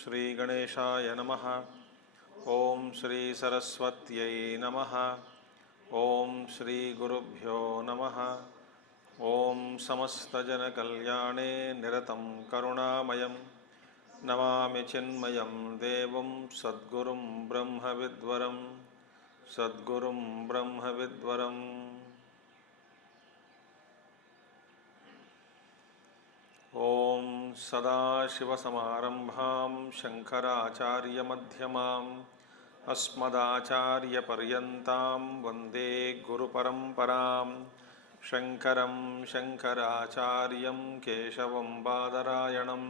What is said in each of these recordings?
श्री गणेशाय नमः। ओम श्री सरस्वत्यै नमः। ओम श्री गुरुभ्यो नमः। ओम समस्तजनकल्याणे निरतं करुणामयं नमामि चिन्मयं देवं सद्गुरुं ब्रह्मविद्वरं सद्गुरुं ब्रह्मविद्वरम्। ओम सदाशिवसमारंभां शंकराचार्यमध्यमाम् अस्मदाचार्यपर्यन्तां वन्दे गुरुपरम्पराम्। शंकरं शंकराचार्यं केशवं बादरायणं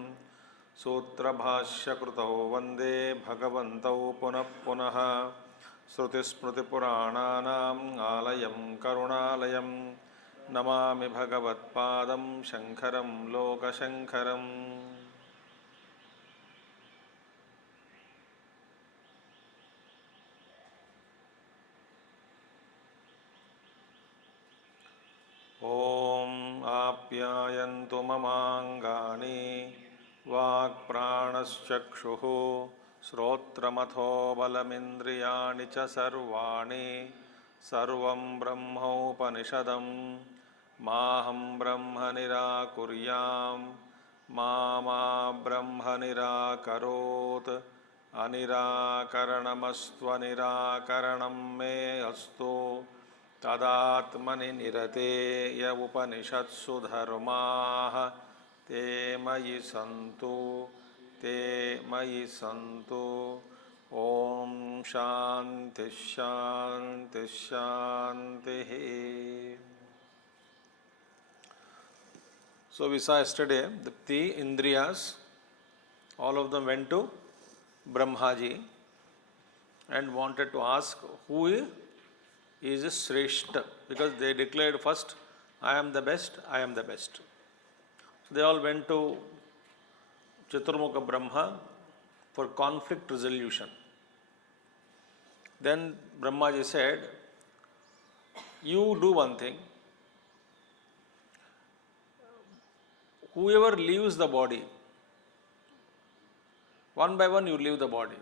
सूत्रभाष्यकृतौ वन्दे भगवन्तौ पुनः पुनः। श्रुतिस्मृतिपुराणानाम् आलयं करुणालयं नमामि भगवत्पादं शंकरं लोकशंकरम्। ओम आप्यायन्तु ममाङ्गानि वाक्प्राणश्चक्षुः श्रोत्रमथो बलमिन्द्रियाणि च सर्वाणि सर्वं ब्रह्मोपनिषदं माहं ब्रह्म निराकुर्यां मा ब्रह्म निराकरोत्। अनिराकरणमस्त्वनिराकरणं मे अस्तु तदात्मनि निरते य उपनिषत्सु धर्माः ते मयि सन्तु ते मयि सन्तु। ओम शांति शांति शांति। So we saw yesterday that the Indriyas, all of them went to Brahmaji and wanted to ask who is Shreshta, because they declared first, I am the best, I am the best. So they all went to Chaturmukha Brahma for conflict resolution. Then Brahmaji said, you do one thing, whoever leaves the body, one by one you leave the body.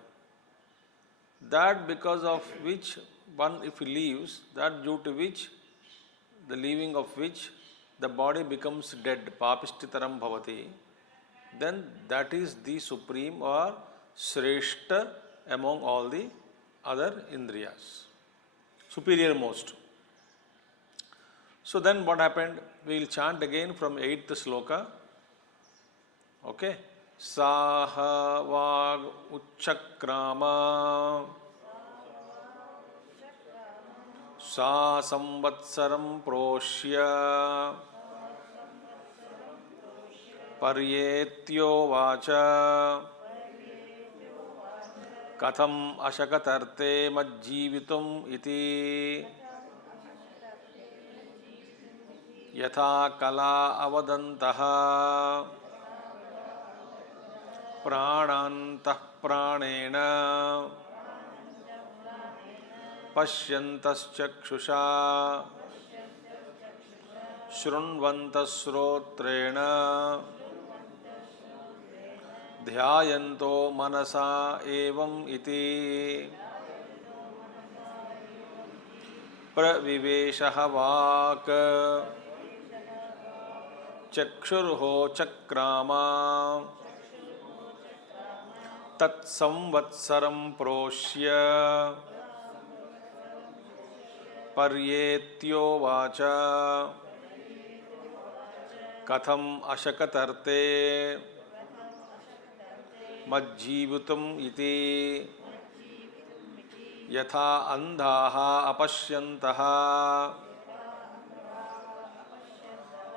That because of which one, if he leaves, that due to which, the leaving of which, the body becomes dead, papistitaram bhavati, then that is the supreme or Shreshta among all the other Indriyas, superior most. So then what happened? We will chant again from 8th sloka. Okay. Saha vag uchchakrama sa samvatsaram proshya paryetyo vacha katham ashakatarte majjivitum iti yatha kala avadantaha pranantah pranena पश्यन्तश्चक्षुषा शृण्वन्तश्रोत्रेण ध्यायन्तो मनसा एवं इति प्रविवेशः वाक् चक्षुर्हो चक्रामा तत्संवत्सरं प्रोष्य पर्येत्यो वाचा कथम अशकतर्ते मज्जीवितुम इति यथा अंधाः अपश्यन्तः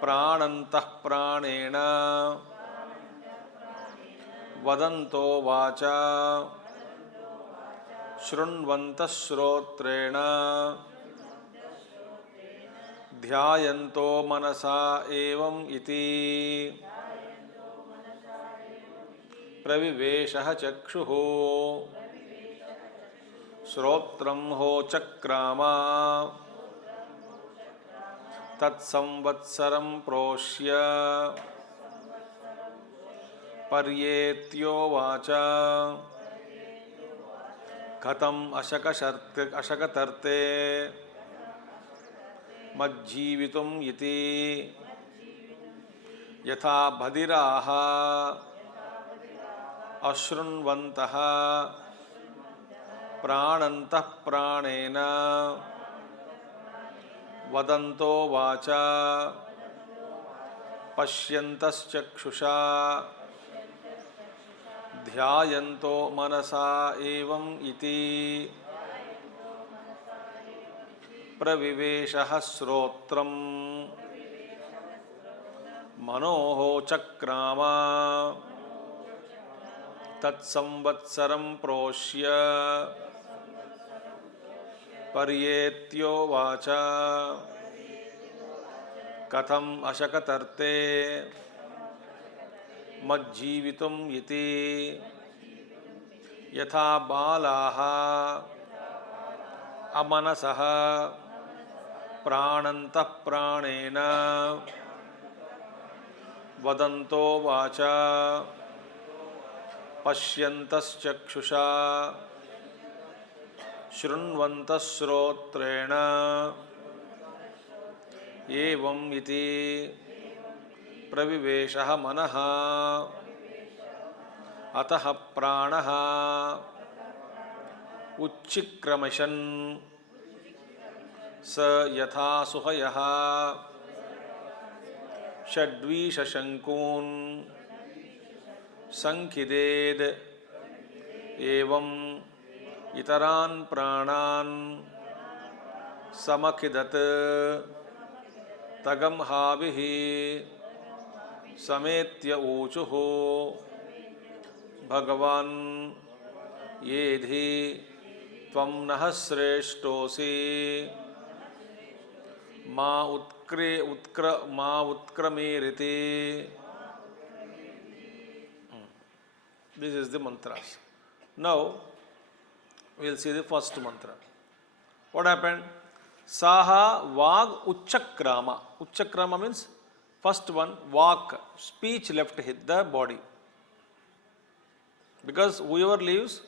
प्राणन्तः प्राणेन वदन्तो वाचा शृण्वन्तः श्रोत्रेण ध्यायन्तो मनसा एवं इति प्रविवेशः चक्षुः श्रोत्रं हो चक्रामा तत्संवत्सरं प्रोष्य पर्येत्योवाच कथम अशकतर्ते मज्जीवितुम् इति यथा बधिराः अशृण्वन्तः प्राणन्तः प्राणेन वदन्तो वाच पश्यन्तश्चक्षुषा ध्यायन्तो मनसा एवं इति प्रविवेशः श्रोत्रम् मनोः चक्राम तत्संवत्सरं प्रोष्य पर्येत्योवाच कथम अशकतर्ते मज्जीवितुम् इति यथा बालाः अमनसः प्राणन्तः प्राणेन वदन्तो वाच पश्यन्तश्चक्षुषा शृण्वन्तः श्रोत्रेण एवं इति प्रविवेशः मनः अतः प्राणः उच्चिक्रमशन् स यथा सुहयः षड्वीशशङ्कून् संखिदेद एवं इतरान् प्राणान् समखिदत् तगंहाभिः समेत्य ऊचुः भगवान् येधि त्वं नः श्रेष्ठोऽसि मा उत्क्रमेरिति. This is the mantras. Now we will see the first mantra. What happened? Saha Vag Uchakrama. Uchakrama means first one, Vak, speech left the body. Because whoever lives,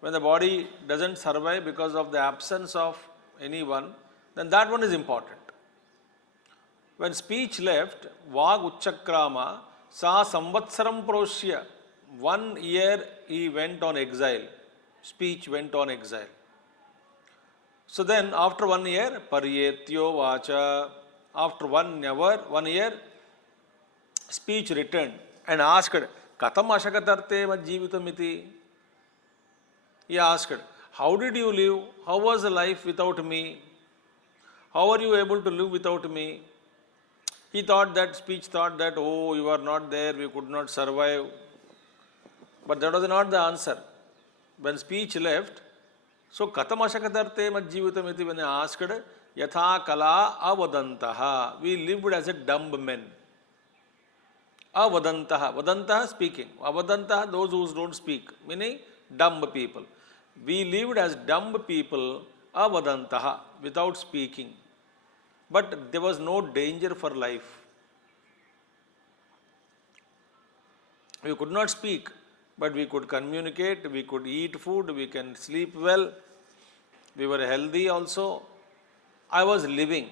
when the body doesn't survive because of the absence of anyone, then that one is important. When speech left, Vag Uchakrama, Sa Samvatsaram Proshya, 1 year he went on exile. Speech went on exile. So then after 1 year, Paryetyo Vacha, after 1 year, speech returned and asked, Katam Ashakatarte Majjivitamiti? He asked, how did you live? How was the life without me? How are you able to live without me? He thought that, speech thought that, oh, you are not there, we could not survive. But that was not the answer. When speech left, so Katam Ashakatarte Majjivitamiti, when I asked, Yatha Kala Avadantaha, we lived as a dumb men. Avadantaha, Vadantaha speaking. Avadantaha, those who don't speak, meaning dumb people. We lived as dumb people, Avadantaha, without speaking. But there was no danger for life. We could not speak, but we could communicate, we could eat food, we can sleep well, we were healthy also. I was living.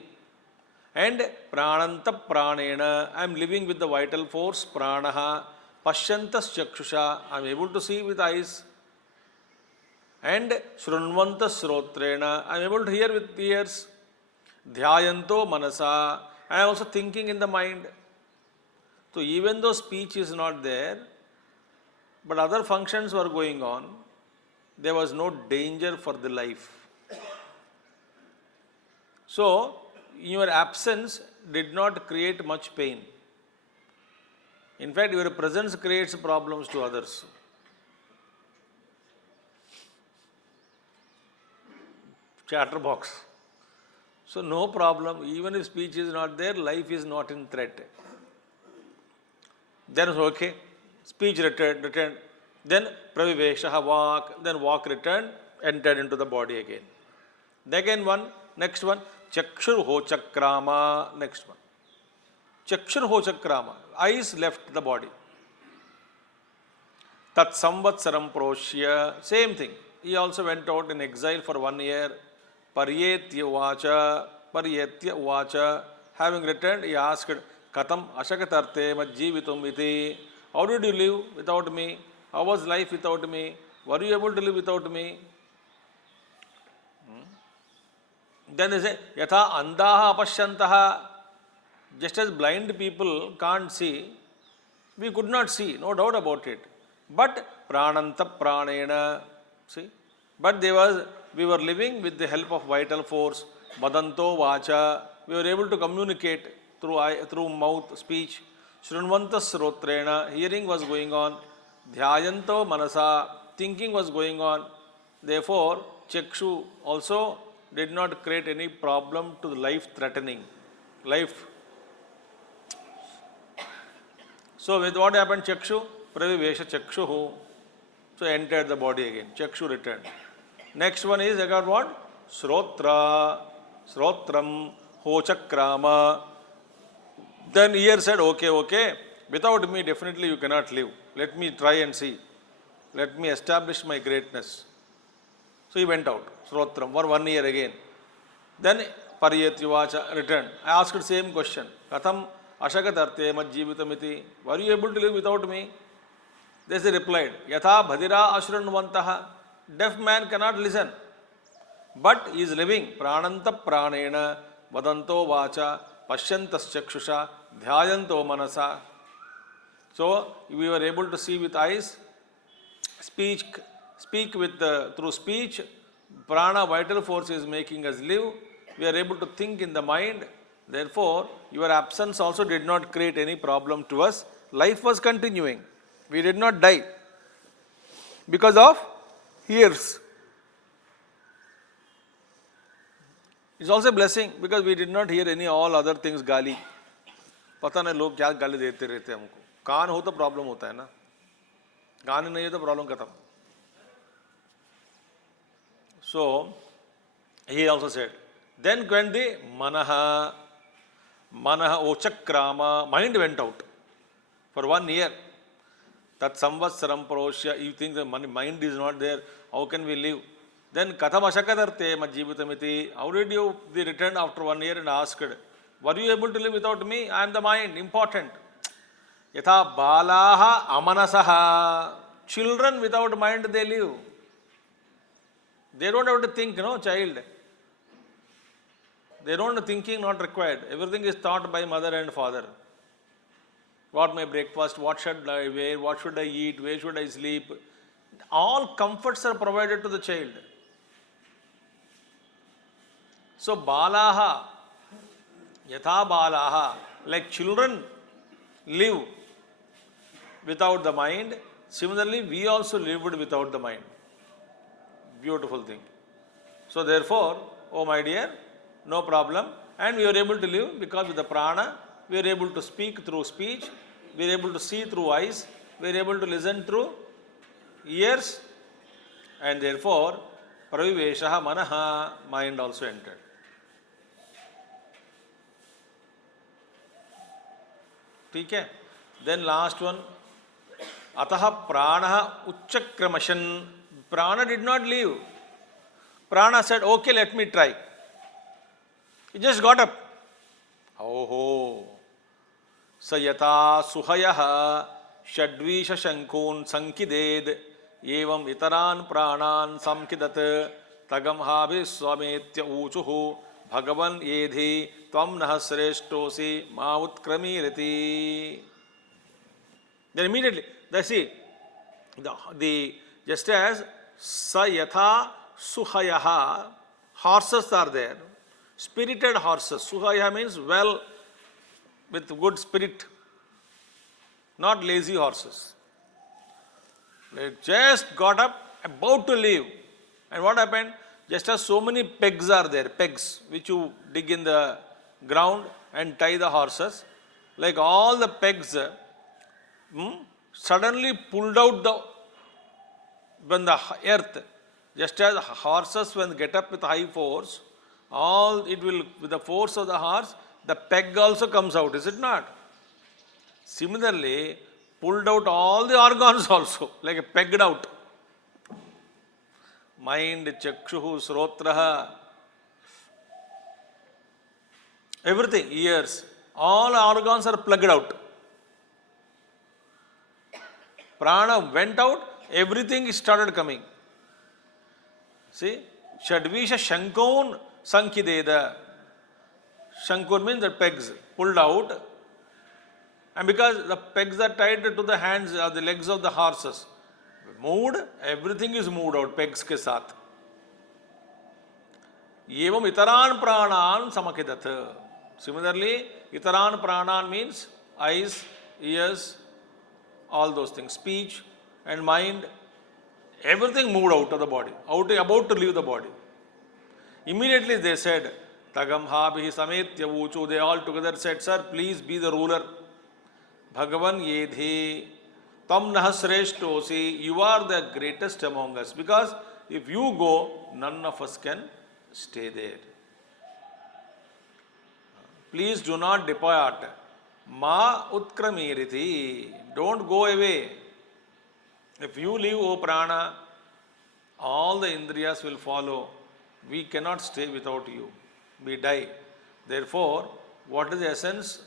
And prananta pranena, I am living with the vital force, pranaha, pashyantas chakshusha, I am able to see with eyes. And shrunvantas srotrena, I am able to hear with ears. Dhyayanto manasa, I am also thinking in the mind. So even though speech is not there, but other functions were going on, there was no danger for the life. So, your absence did not create much pain. In fact, your presence creates problems to others. Chatterbox. So, no problem. Even if speech is not there, life is not in threat. Then it's okay. Speech returned. Then praviveshaha walk. Then walk returned, entered into the body again. Again one, next one, chakshur ho chakrama. Next one. Chakshur ho chakrama. Eyes left the body. Tat samvatsaram proshya. Same thing. He also went out in exile for 1 year. Paryetya uvacha. Paryetya uvacha. Having returned, he asked, Katam ashakatarte majjivitum iti. How did you live without me? How was life without me? Were you able to live without me? Then they say, Yatha andaha apashyantaha. Just as blind people can't see, we could not see, no doubt about it. But prananta pranena, see? But we were living with the help of vital force. Madanto vacha, we were able to communicate through mouth, speech. Shrunvanta srotrena, hearing was going on. Dhyayanto manasa, thinking was going on. Therefore, Chakshu also did not create any problem to the life-threatening. Life. So with what happened, Chakshu? Pravivesha Chakshuhu. So entered the body again. Chakshu returned. Next one is, I got what? Srotra. Srotram. Hochakrama. Then ear said, okay. Without me, definitely you cannot live. Let me try and see. Let me establish my greatness. So he went out. Srotram. For 1 year again. Then Paryetyuvacha returned. I asked the same question. Katham ashakatarte majjivitamiti. Were you able to live without me? They replied, Yatha bhadira ashranvantaha. Deaf man cannot listen. But he is living. Prananta pranena. Vadanto vacha. Pashyantas chakshusha. Dhyayanto manasa. So we were able to see with eyes. Speak with through speech. Prana, vital force, is making us live. We are able to think in the mind. Therefore, your absence also did not create any problem to us. Life was continuing. We did not die because of ears. It's also a blessing because we did not hear any all other things गाली. पता नहीं लोग क्या गाली देते रहते हमको. कान हो तो प्रॉब्लम होता है ना. कान नहीं है तो प्रॉब्लम खत्म. So he also said, then when the manaha ochakrama, mind went out for 1 year. That samvatsaram paroshya, you think the mind is not there, how can we live? Then katham ashakatarte majjivitamiti, how did you return after 1 year and asked, were you able to live without me? I am the mind, important. Yatha balaha amanasaha, children without mind they live. They don't have to think, child. They don't thinking not required. Everything is taught by mother and father. What my breakfast, what should I wear, what should I eat, where should I sleep. All comforts are provided to the child. So balaha, yatha balaha, like children live without the mind. Similarly, we also lived without the mind. Beautiful thing. So therefore, oh my dear, no problem. And we were able to live because with the prana, we were able to speak through speech, we were able to see through eyes, we were able to listen through ears, and therefore, praviveshaha manaha, mind also entered. Okay? Then last one, ataha pranaha uchakramashan. Prana did not leave. Prana said, okay, let me try. He just got up. Oh, sayata suhayaha shadvisha shankun sankided evam itaran pranan samkidat tagam habi swametya uchuhu bhagavan yedhi tvam nahasreshtosi mautkramirati. Then immediately, they see, the just as sayatha suhayaha, horses are there, spirited horses. Suhaya means well, with good spirit, not lazy horses. They just got up, about to leave. And what happened? Just as so many pegs are there, pegs which you dig in the ground and tie the horses, like all the pegs suddenly pulled out when the earth, just as horses when get up with high force, all it will, with the force of the horse, the peg also comes out, is it not? Similarly, pulled out all the organs also, like a pegged out. Mind, chakshuhu, srotraha, everything, ears, all organs are plugged out. Prana went out, everything started coming. See, Shadvisha Shankon Sankhideda. Shankun means the pegs pulled out, and because the pegs are tied to the hands or the legs of the horses, moved, everything is moved out, pegs ke saath. Yevam itaran pranan samakidat. Similarly, itaran pranan means eyes, ears, all those things, speech and mind, everything moved out of the body, about to leave the body. Immediately they said, Tagam Habhi Sametya Vuchu, they all together said, Sir, please be the ruler. Bhagavan Yedhi, Tam Nahasreshtosi, you are the greatest among us. Because if you go, none of us can stay there. Please do not depart. Ma Utkramiriti, don't go away. If you leave, O Prana, all the Indriyas will follow. We cannot stay without you. We die. Therefore, what is the essence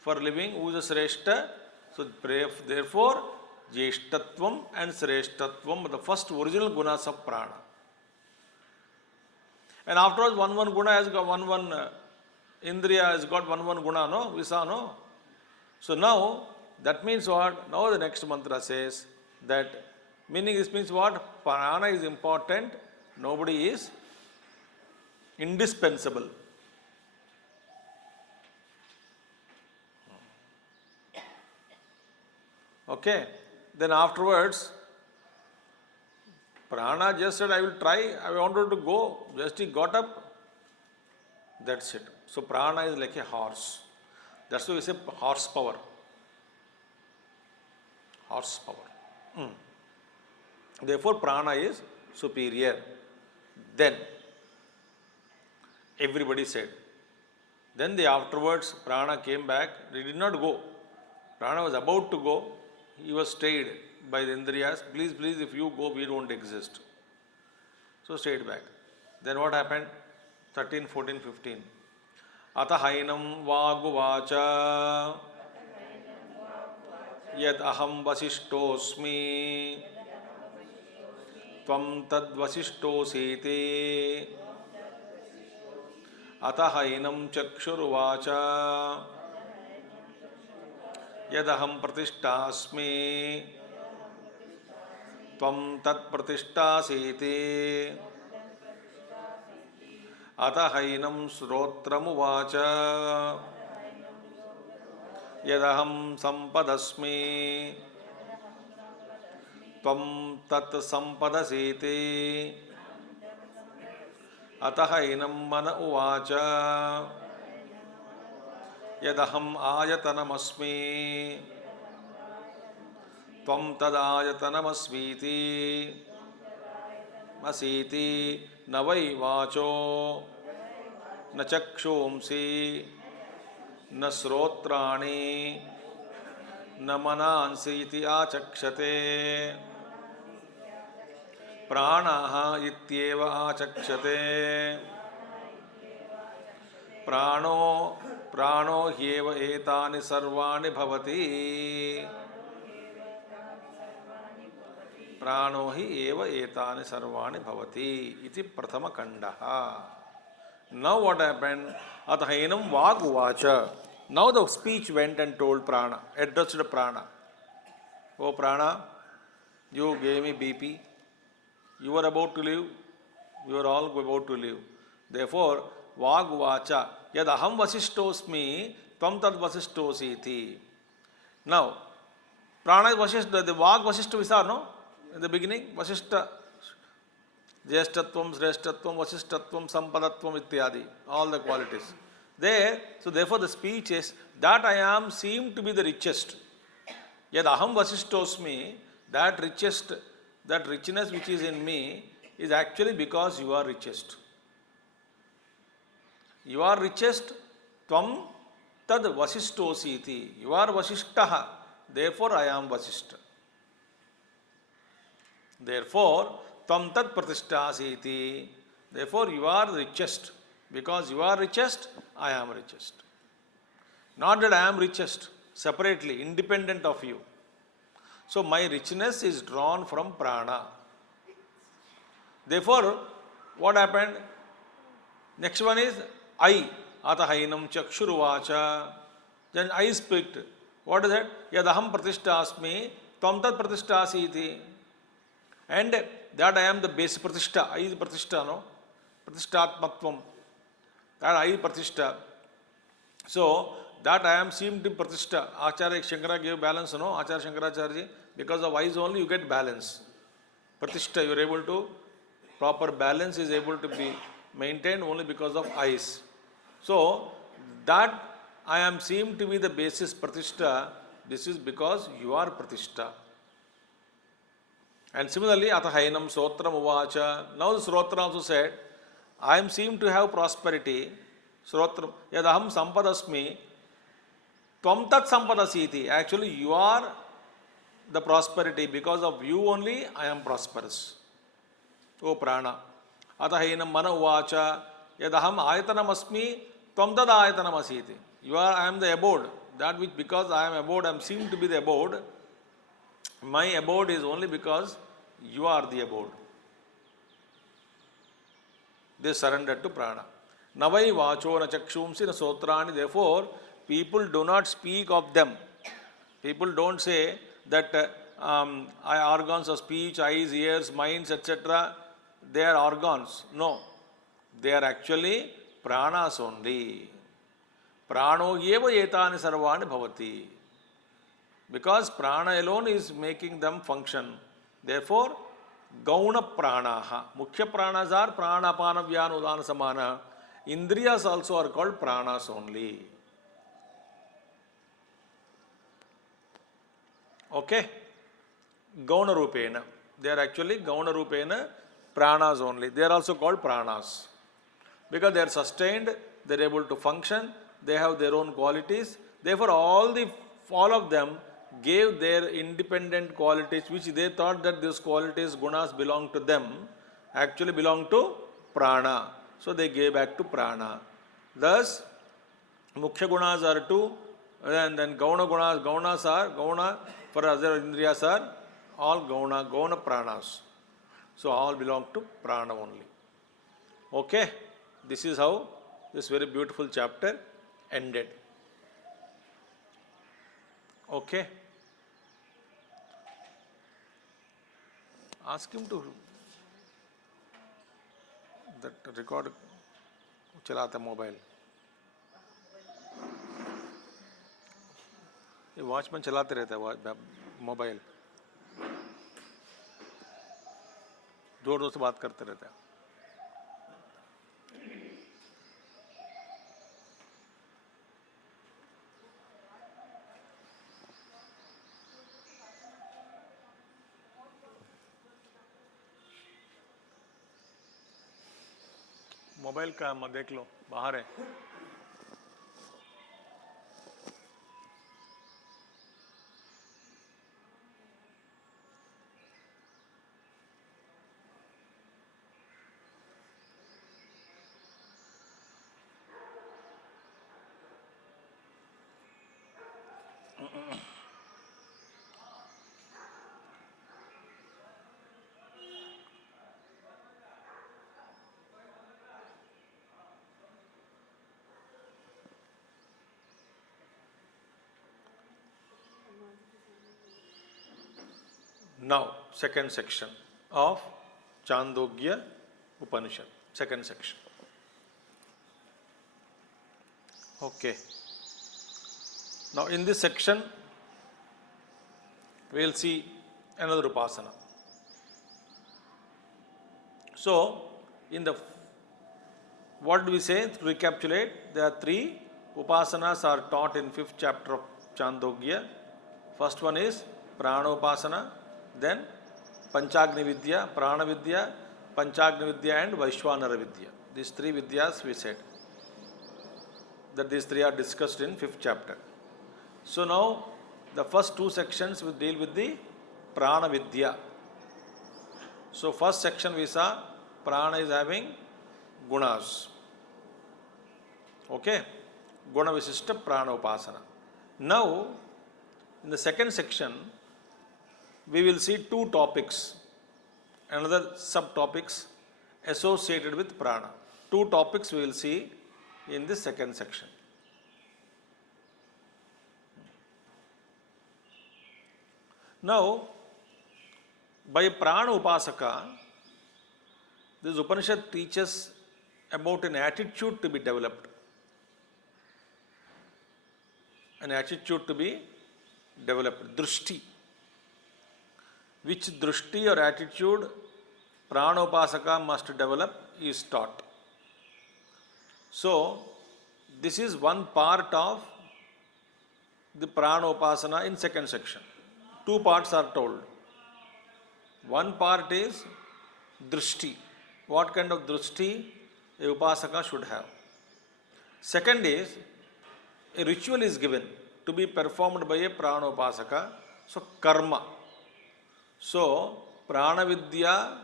for living? Who is the Sreshta? So, therefore, Jeshtatvam and Sreshtatvam are the first original gunas of Prana. And afterwards, one guna has got one Indriya has got one guna, no? Visa, no? So now, that means what? Now the next mantra says that, meaning this means what? Prana is important, nobody is indispensable. Okay, then afterwards, Prana just said, I will try, I wanted to go, just he got up, that's it. So Prana is like a horse. That's why we say horsepower. Horsepower. Therefore, Prana is superior. Then, everybody said. Then afterwards, Prana came back. He did not go. Prana was about to go. He was stayed by the Indriyas. Please, if you go, we don't exist. So stayed back. Then what happened? 13, 14, 15. Atahainam vaguvacha yad aham vasishtosmi tvam tad vasishtositi atahainam chakshurvacha yad aham pratisthasmi tvam tad pratisthasiti Atahainam Srotramuvacha Yadaham Sampadasmi Tvam Tat Sampadasiti Atahainam Mana Uvacha Yadaham Ayatanamasmi Tvam Tad Ayatanamasviti Masiti Navai Vacho न चक्षुंसी न श्रोत्राणि न मनांसि इति आचक्षते प्राणाः इत्येव आचक्षते प्राणो ह्येव एतानि सर्वाणि भवति प्राणो हि एव एतानि सर्वाणि भवति इति प्रथमखण्डः. Now what happened? Atahainam vaguvacha. Now the speech went and told Prana, addressed the Prana. Oh Prana, you gave me BP. You were about to leave. We were all about to leave. Therefore, vaguvacha. Yad aham vasishtosmi, tvam tad vasishtositi. Now, Prana is Vasishta, the Vag Vasishta Visar, no? In the beginning, Vasishta. Jeshtatvam, Sreshtatvam, Vasishtatvam, Sampadatvam, Ityadi, all the qualities. There, so therefore the speech is, that I am seem to be the richest. Yad aham vasishtosmi, that richness which is in me is actually because you are richest. You are richest, tvam tad vasishtositi. You are vasishtaha. Therefore, I am Vasishtha. Therefore, Tvam Tat Pratisthasiti. Therefore, you are the richest. Because you are richest, I am richest. Not that I am richest, separately, independent of you. So, my richness is drawn from prana. Therefore, what happened? Next one is I. Atahainam chakshuruvacha. Then I speak. What is that? Yadaham pratisthasmi, tvam tat pratisthasiti. And that I am the base pratishtha. I is pratishtha, no? Pratishtatmatvam. That I is pratishtha. So, that I am seemed to pratishtha. Acharya Shankara gave balance, no? Acharya Shankaracharya. Because of eyes only you get balance. Pratishtha, you are able to, proper balance is able to be maintained only because of eyes. So, that I am seemed to be the basis pratishtha. This is because you are pratishtha. And similarly, Atahainam Sotram Uvacha. Now the Srotra also said, I am seemed to have prosperity. Srotra Yadaham Sampadasmi. Tvam Tat Sampadasiti. Actually, you are the prosperity. Because of you only, I am prosperous. O Prana. Atahainam Mana Uvacha. Yadaham Ayatanam Asmi. Tvam Tad Ayatanam Asiti. You are, I am the abode. That which because I am abode, I am seen to be the abode. My abode is only because you are the abode. They surrendered to prana. Navai vacho na chakshumsi na sotrani. Therefore, people do not speak of them. People don't say that organs of speech, eyes, ears, minds, etc. They are organs. No. They are actually pranas only. Prano yeva etani sarvani bhavati. Because prana alone is making them function. Therefore, gauna pranaha. Mukhya pranas are prana, apana, vyana, udana, samana. Indriyas also are called pranas only. Okay? Gauna rupena. They are actually gauna rupena pranas only. They are also called pranas. Because they are sustained, they are able to function, they have their own qualities. Therefore, all of them gave their independent qualities, which they thought that these qualities, gunas belong to them, actually belong to prana. So they gave back to prana. Thus, mukhya gunas are two, and then gaunas are, gauna for other indriyas are all gauna pranas. So all belong to prana only. Okay? This is how this very beautiful chapter ended. Okay? Ask him to that record chalata mobile. ये watchman चलाते रहता है mobile, जोर से बात करते रहता है. मोबाइल का देख लो, बाहर है. Now, second section of Chandogya Upanishad. Second section. Okay. Now, in this section, we will see another upasana. So, what do we say? To recapitulate, there are three upasanas are taught in 5th chapter of Chandogya. First one is Pranopasana, then Panchagni Vidya, Prana Vidya, Panchagni Vidya and Vaishwanara Vidya. These three Vidyas we said. That these three are discussed in 5th chapter. So now The first two sections will deal with the Prana Vidya. So first section we saw Prana is having gunas. Okay? Guna Visishta Prana Upasana. Now, in the second section, we will see two topics, another subtopics associated with Prana. Two topics we will see in this second section. Now, by Prana Upasaka, this Upanishad teaches about an attitude to be developed. An attitude to be developed. Drushti. Which drushti or attitude Prana Upasaka must develop is taught. So, this is one part of the Prana Upasana in second section. Two parts are told. One part is drushti. What kind of drushti a Upasaka should have. Second is, a ritual is given to be performed by a Prana Upasaka. So, karma. So, Prana Vidya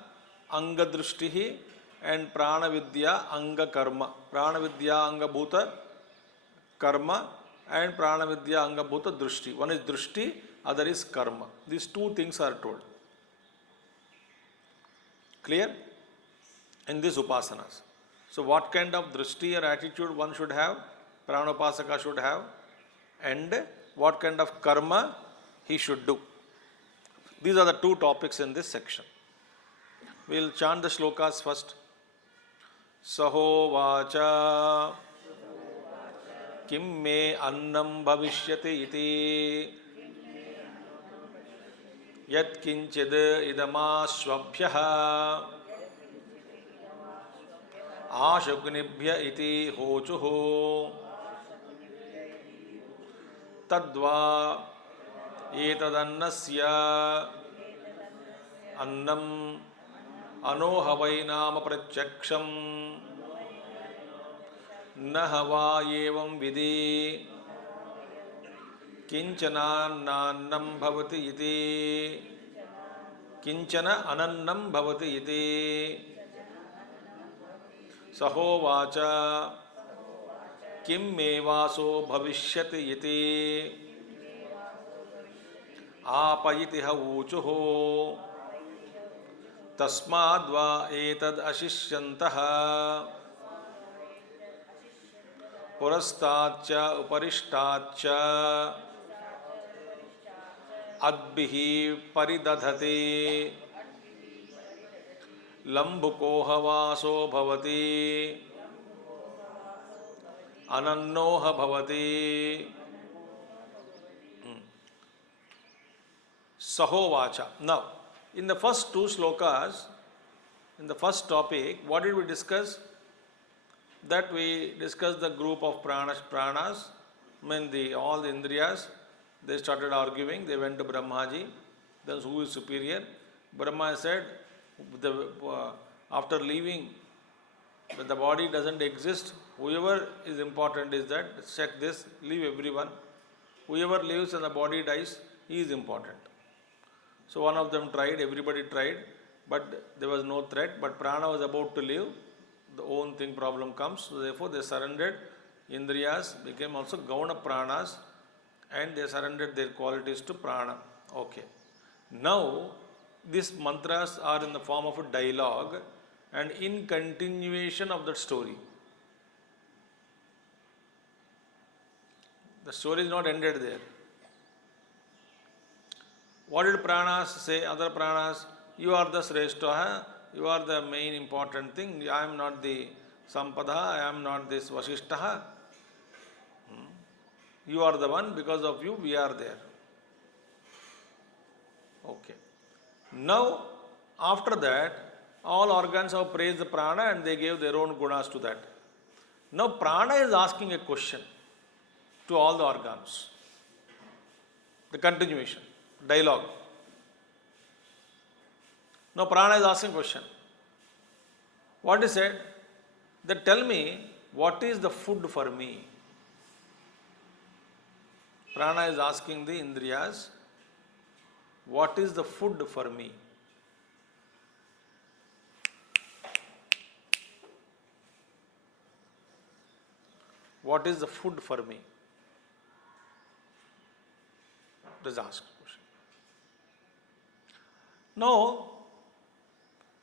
Anga Drushtihi and Prana Vidya Anga Karma. Prana Vidya Anga Bhuta Karma and Prana Vidya Anga Bhuta Drushti. One is Drushti, other is Karma. These two things are told. Clear? In these Upasanas. So, what kind of Drushti or attitude one should have, Prana Upasaka should have, and what kind of karma he should do. These are the two topics in this section. We will chant the shlokas first. Saho vacha kim me annam bhavishyati iti yat kinchid idamasvabhyah ashagnibhya iti hochuho tadva etadannasya annam anohavainama pratyaksham nahava evam vidi kinchana nannam bhavati iti kinchana anannam bhavati iti saho vacha kim me vaso bhavishyati iti आपयितिह ऊचुः तस्माद्वा एतद् अशिष्यन्तः पुरस्ताच्च उपरिष्टाच्च अद्भिः परिदधते लम्बुकोह वासो भवति अनन्नोह भवति Saho Vacha. Now, in the first two slokas, in the first topic, what did we discuss? That we discussed the group of pranas. All the indriyas, they started arguing. They went to Brahmaji. Then who is superior? Brahma said, after leaving, when the body doesn't exist, whoever is important is that, check this, leave everyone. Whoever lives and the body dies, he is important. So one of them tried, everybody tried, but there was no threat. But prana was about to leave, the own thing problem comes. So therefore they surrendered. Indriyas became also gauna pranas and they surrendered their qualities to prana. Okay. Now these mantras are in the form of a dialogue and in continuation of that story. The story is not ended there. What did pranas say? Other pranas, you are the Sreshtaha, you are the main important thing. I am not the Sampada, I am not this Vasishtaha. You are the one, because of you we are there. Okay. Now, after that, all organs have praised the prana and they gave their own gunas to that. Now, prana is asking a question to all the organs. The continuation. Dialogue. Now prana is asking question. What is said? That tell me, what is the food for me? Prana is asking the Indriyas, what is the food for me? What is the food for me? Let's ask the question. Now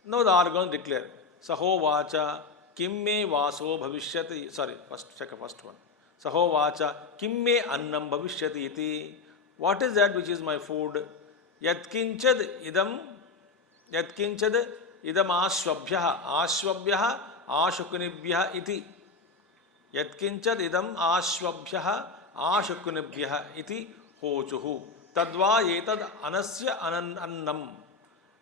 the organs declare, Saho vacha kim me vaso bhavishyati. Sorry, check the first one. Saho vacha kim me annam bhavishyati iti. What is that which is my food? Yatkinchad idam ashvabhyah ashukunibhyah iti. Yatkinchad idam ashvabhyah ashukunibhyah iti hochuhu. Tadva etad anasya annam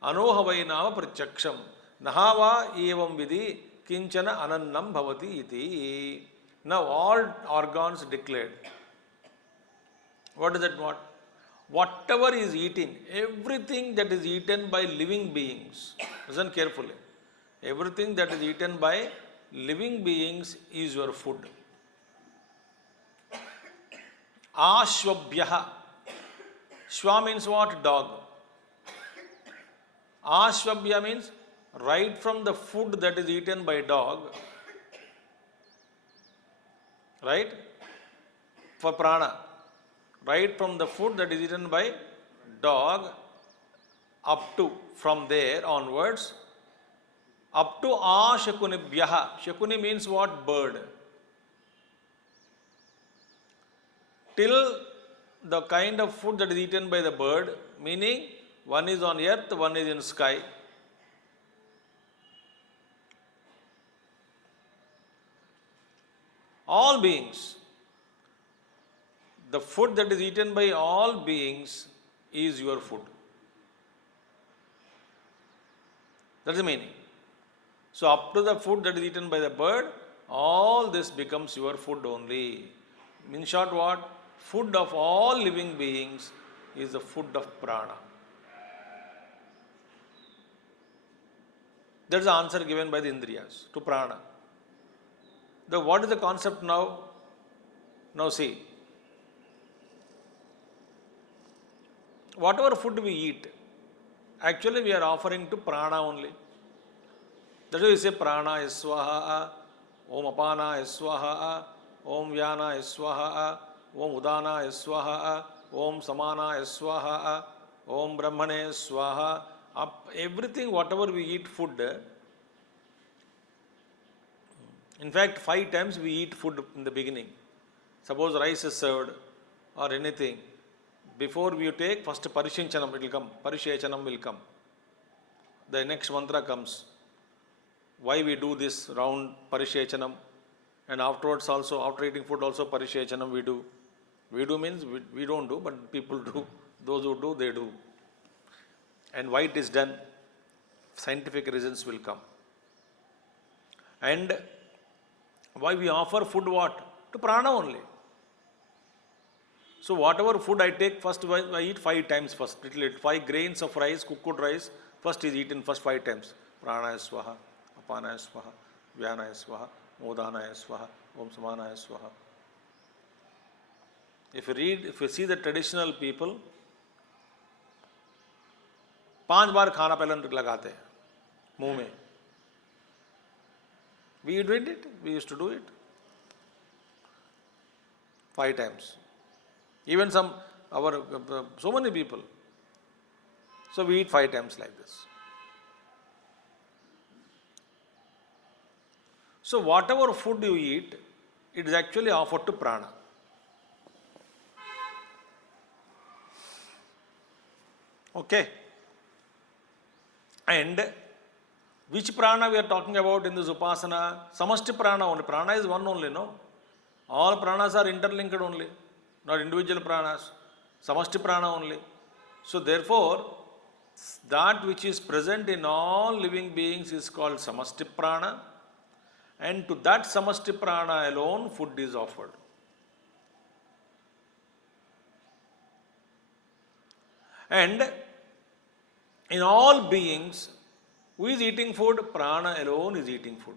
anohavainava pratyaksham nahava evam vidhi kinchana anannam bhavati iti. Now all organs declared. What is that? Whatever is eaten, everything that is eaten by living beings, listen carefully, everything that is eaten by living beings is your food. Ashvabhyah. Shva means what? Dog. Ashvabhya means right from the food that is eaten by dog, right? For prana, right from the food that is eaten by dog up to, from there onwards, up to ashakunibhyah. Shakuni means what? Bird. Till the kind of food that is eaten by the bird, meaning one is on earth, one is in sky. All beings, the food that is eaten by all beings is your food. That's the meaning. So up to the food that is eaten by the bird, all this becomes your food only. In short, what? Food of all living beings is the food of prana. That's the answer given by the Indriyas to prana. What is the concept now? Now see, whatever food we eat, actually we are offering to prana only. That's why we say prana is swaha, om apana is swaha, om vyana is swaha, om udana is swaha, om samana is swaha, om brahmane is swaha. Everything, whatever we eat food, in fact 5 times we eat food in the beginning. Suppose rice is served or anything, before you take, first parishinchanam it will come, parishechanam will come. The next mantra comes. Why we do this round parishechanam, and afterwards also, after eating food also parishechanam we do. We do means we don't do, but people do. Those who do, they do. And why it is done? Scientific reasons will come. And why we offer food what? To prana only. So whatever food I take, first I eat 5 times first. 5 grains of rice, cooked rice, first is eaten first 5 times. Prana is swaha, apana is swaha, vyana is swaha, modana is swaha, om samana is swaha. If you see the traditional people, 5 बार खाना पहले लगाते हैं मुंह में. We did it. We used to do it 5 times. Even so many people. So we eat 5 times like this. So whatever food you eat, it is actually offered to prana. Okay. And which prana we are talking about in this upasana? Samashti prana only. Prana is one only, no? All pranas are interlinked only, not individual pranas. Samashti prana only. So therefore, that which is present in all living beings is called samashti prana, and to that samashti prana alone food is offered. And in all beings, who is eating food? Prana alone is eating food.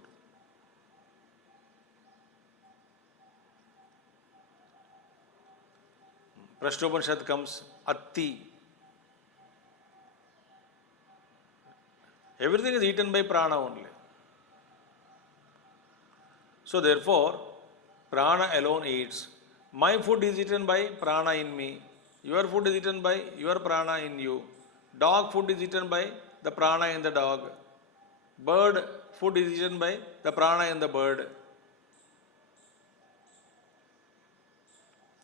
Prashnopanishad comes Atti. Everything is eaten by prana only. So therefore, prana alone eats. My food is eaten by prana in me. Your food is eaten by your prana in you. Dog food is eaten by the prana in the dog. Bird food is eaten by the prana in the bird.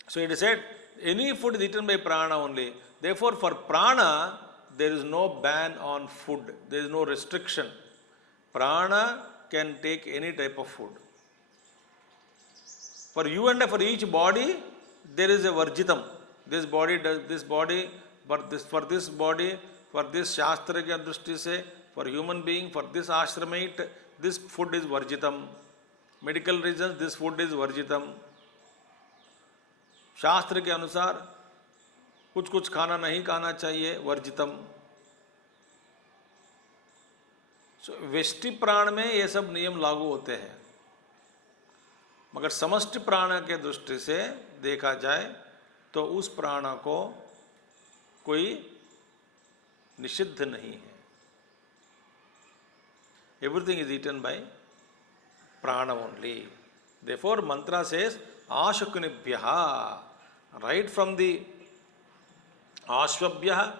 So it is said, any food is eaten by prana only. Therefore, for prana, there is no ban on food. There is no restriction. Prana can take any type of food. For you and for each body, there is a varjitam. This body does this body, for this body, for this shastra ki drushti se, for human being, for this ashramite, this food is varjitam. Medical reasons, this food is varjitam. शास्त्र के अनुसार कुछ कुछ खाना नहीं खाना चाहिए, वर्जितम. सो व्यष्टि प्राण में ये सब नियम लागू होते हैं, मगर समष्टि प्राण के दृष्टि से देखा जाए तो उस प्राण को कोई निषिद्ध नहीं है. एवरीथिंग इज ईटन बाय प्राण ओनली. देयरफॉर मंत्र says आशुकुनिभ्यः, right from the ashvabhyah,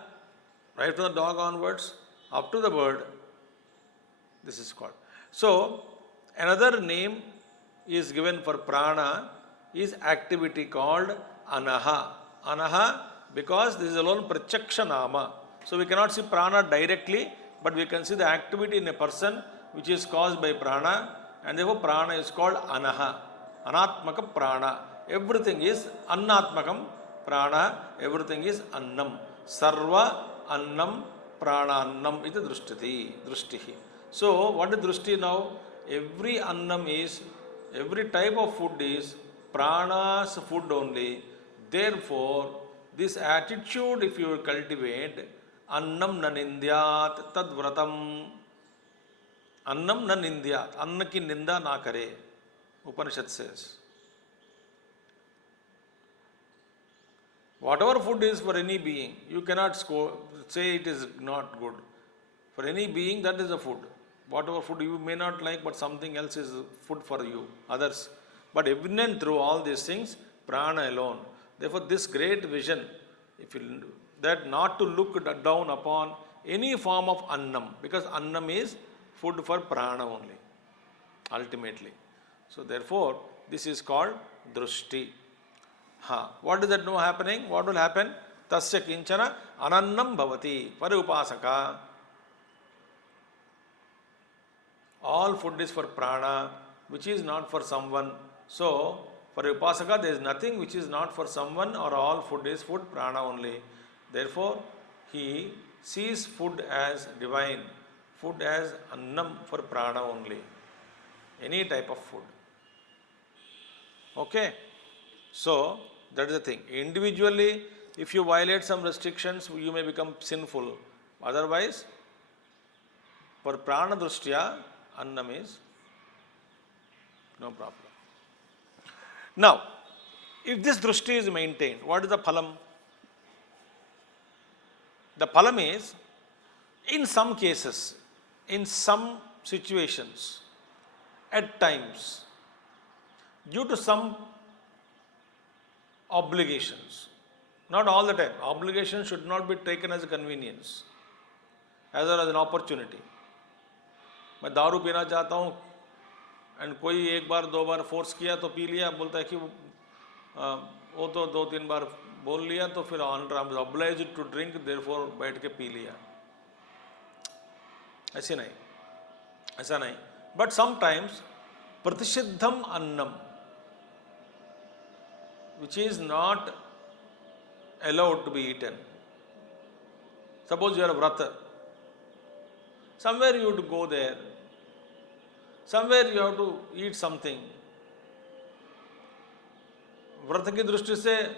right from the dog onwards up to the bird, this is called. So another name is given for prana is activity called anaha. Anaha, because this is alone prachaksha nama. So we cannot see prana directly, but we can see the activity in a person which is caused by prana, and therefore prana is called anaha. Anatmaka prana. Everything is annatmakam prana, everything is annam. Sarva annam pranannam iti drushtihi. So what is drushti now? Every annam is, every type of food is prana's food only. Therefore, this attitude if you will cultivate, annam nanindyat tad vratam. Annam nanindyat, anna ki ninda na kare. Upanishad says. Whatever food is for any being, you cannot say it is not good. For any being, that is a food. Whatever food you may not like, but something else is food for you, others. But even and through all these things, prana alone. Therefore, this great vision, that not to look down upon any form of annam, because annam is food for prana only, ultimately. So therefore, this is called drushti. What is that no happening? What will happen? Tasya kinchana anannam bhavati. For upasaka, all food is for prana, which is not for someone. So, for upasaka, there is nothing which is not for someone, or all food is food, prana only. Therefore, he sees food as divine, food as annam for prana only. Any type of food. Okay? So, that is the thing. Individually, if you violate some restrictions, you may become sinful. Otherwise, for prana drushtya, annam is no problem. Now, if this drushti is maintained, what is the phalam? The phalam is, in some cases, in some situations, at times, due to some obligations, not all the time. Obligation should not be taken as a convenience, as well as an opportunity. मैं दारू पीना चाहता हूँ and कोई एक बार दो बार force किया तो पी लिया, बोलता है कि वो तो दो तीन बार बोल लिया तो फिर ऑब्लाइज्ड टू ड्रिंक, देयरफॉर बैठ के पी लिया. ऐसे नहीं, ऐसा नहीं. But sometimes प्रतिषिद्धम Annam, which is not allowed to be eaten. Suppose you are a vrata. Somewhere you have to go there. Somewhere you have to eat something. Vrata ki drushti se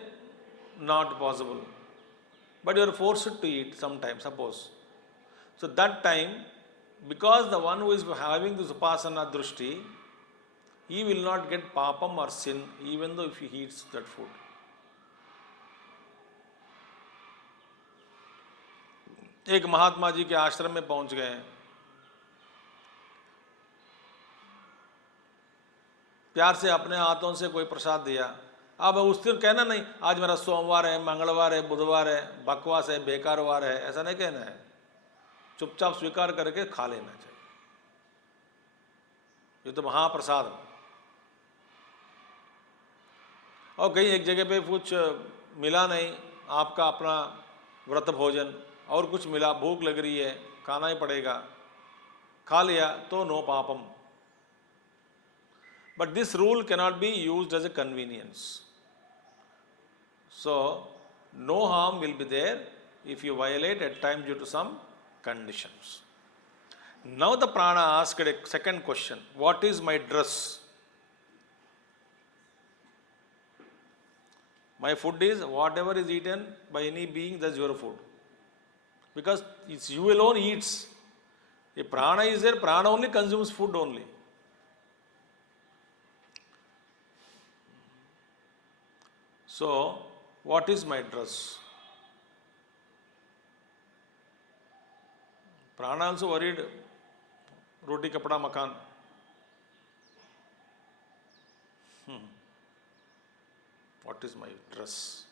not possible. But you are forced to eat sometime, suppose. So that time, because the one who is having this upasana drushti, he will not get papam or sin, even though if he eats that food. एक महात्मा जी के आश्रम में पहुंच गए, प्यार से अपने हाथों से कोई प्रसाद दिया। अब उस दिन कहना नहीं आज मेरा सोमवार है, मंगलवार है, बुधवार है, बकवास है, बेकार वार है, ऐसा नहीं कहना है। चुपचाप स्वीकार करके खा लेना चाहिए। ये तो महाप्रसाद। और कहीं एक जगह पे कुछ मिला नहीं, आपका अपना व्रत भोजन, और कुछ मिला, भूख लग रही है, खाना ही पड़ेगा, खा लिया तो नो पापम। But this rule cannot be used as a convenience. So, no harm will be there if you violate at times due to some conditions. Now the prana asked a second question, what is my dress? My food is whatever is eaten by any being, that's your food. Because it's you alone eats. If prana is there, prana only consumes food only. So, what is my dress? Prana also worried, roti, kapda, makan. What is my dress?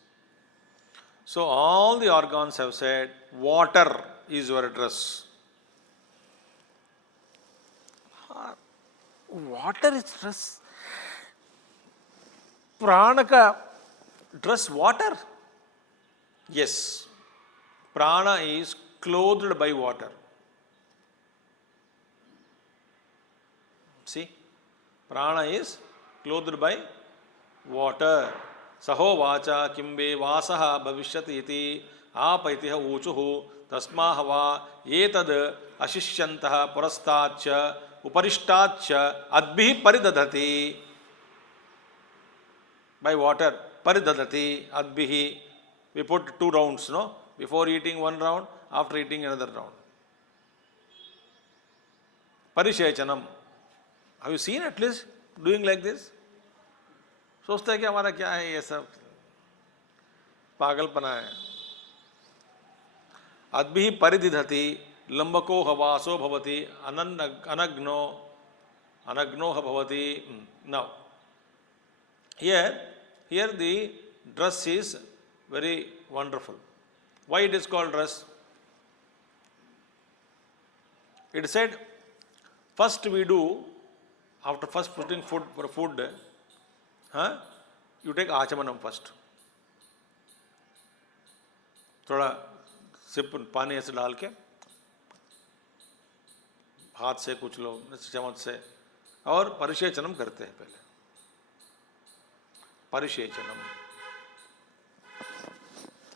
So, all the organs have said, water is your dress. Water is dress. Prana ka dress water? Yes. Prana is clothed by water. See? Prana is clothed by water. Saho vacha kimbe vasaha bhavishyati iti apaitiha uchuhu tasmahava etad ashishyantaha purastachya uparishtatcha adbhi paridadhati. By water, paridadhati, adbhihi. We put 2 rounds, no? Before eating 1 round, after eating another round. Parishechanam. Have you seen at least doing like this? सोचते हैं कि हमारा क्या है, ये सब पागलपना है। अद्भिः परिदिधति लंबको हवासो भवति अनग्नो भवति. Now, here the dress is very wonderful. Why it is called dress? It said, first we do, after first putting food for food, you take आचमनम first. थोड़ा सिप पानी ऐसे डाल के हाथ से, कुछ लोग चम्मच से, और परिषेचनम करते हैं पहले. परिषेचनम,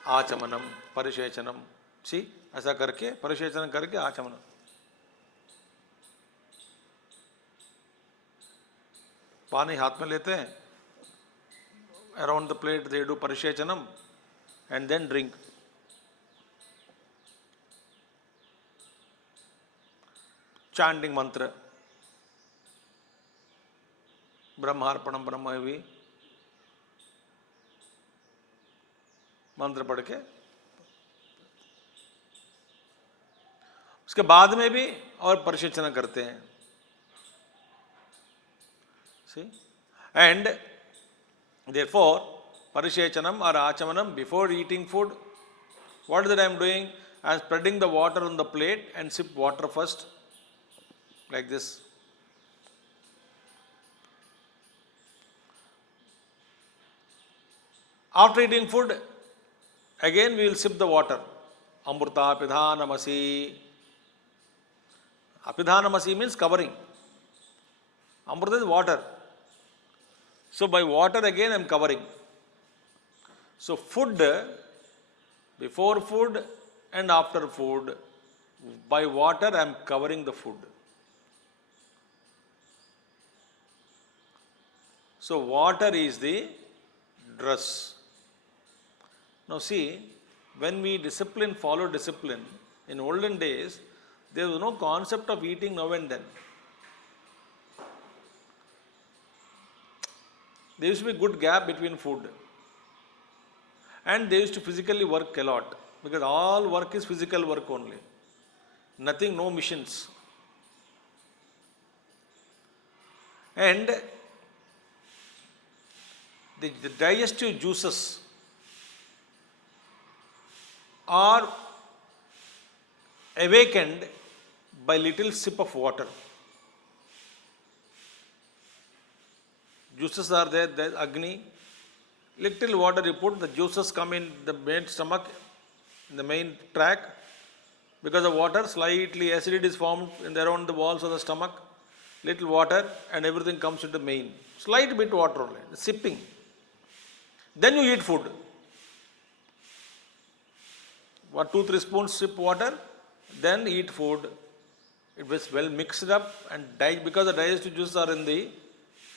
आचमनम, परिषेचनम. सी ऐसा करके परिषेचन करके आचमनम. पानी हाथ में लेते हैं, around the plate they do parishechanam and then drink. Chanting mantra, ब्रह्मार्पणम ब्रह्मवि, मंत्र पढ़ के. उसके बाद में भी और परिषेचन करते हैं. See? And therefore, parishechanam or achamanam, before eating food, what is that I am doing? I am spreading the water on the plate and sip water first, like this. After eating food, again we will sip the water. Amrita pidhanamasi. Apidhanamasi means covering. Amrita is water. So by water again I am covering. So food, before food and after food, by water I am covering the food. So water is the dress. Now see, when we follow discipline, in olden days, there was no concept of eating now and then. There used to be a good gap between food. And they used to physically work a lot, because all work is physical work only. Nothing, no machines. And the digestive juices are awakened by little sip of water. Juices are there, Agni. Little water you put, the juices come in the main stomach, in the main tract. Because of water, slightly acidity is formed in around the walls of the stomach. Little water and everything comes into the main. Slight bit water only, sipping. Then you eat food. What, 2-3 spoons sip water, then eat food. It was well mixed up, and because the digestive juices are in the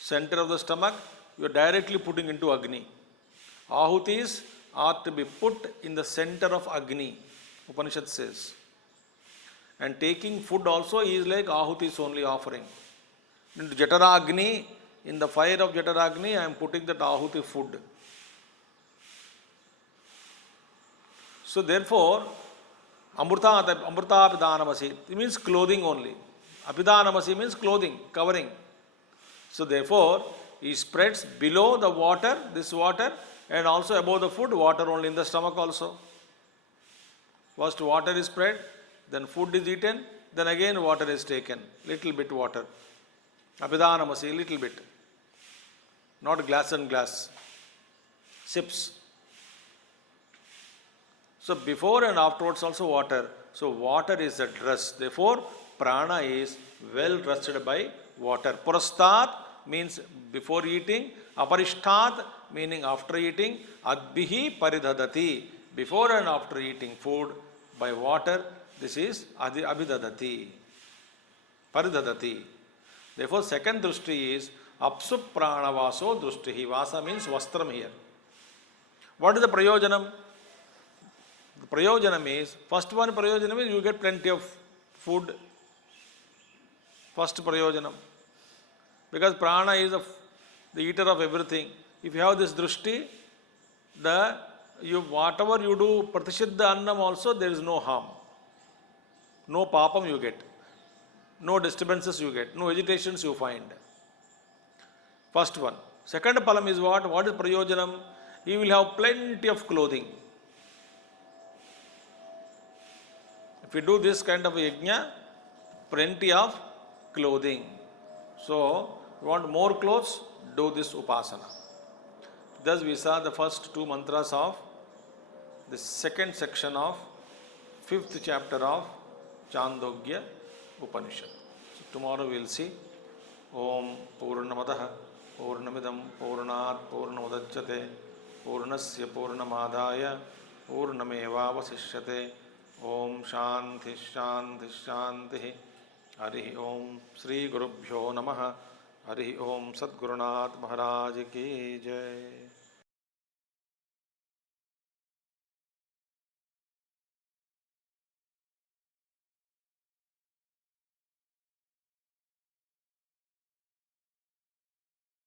center of the stomach, you are directly putting into Agni. Ahutis are to be put in the center of Agni, Upanishad says. And taking food also is like Ahutis only offering. Into Jatara Agni, in the fire of Jatara Agni, I am putting that Ahuti food. So therefore, Amrita Apidanamasi, it means clothing only. Apidanamasi means clothing, covering. So therefore, he spreads below the water, this water, and also above the food, water only in the stomach also. First water is spread, then food is eaten, then again water is taken, little bit water. Apidanamasi, little bit. Not glass and glass. Sips. So before and afterwards also water. So water is the dress. Therefore, prana is well rested by water. Purastat means before eating. Aparishtat meaning after eating. Adbihi paridhadati. Before and after eating food by water. This is abhidadati. Paridhadati. Therefore, second drushti is apsu pranavaso drushtihi. Vasa means vastram here. What is the prayojanam? The prayojanam is, first one prayojanam is you get plenty of food. First prayojanam. Because prana is the eater of everything. If you have this drushti, whatever you do, pratishiddha annam also, there is no harm. No papam you get. No disturbances you get. No agitations you find. First one. Second palam is what? What is prayojanam? You will have plenty of clothing. If you do this kind of yajna, plenty of clothing. So, you want more clothes? Do this upasana. Thus we saw the first two mantras of the second section of 5th chapter of Chandogya Upanishad. So tomorrow we will see Om Purnamadaha Purnamidam Purnat Purnamudachyate Purnasya Purnamadaya Purnameva Vasishyate Om Shanti Shanti Shanti Hari Om Sri Gurubhyo Namaha Hari Om Sadgurunath Maharaj Ki Jai.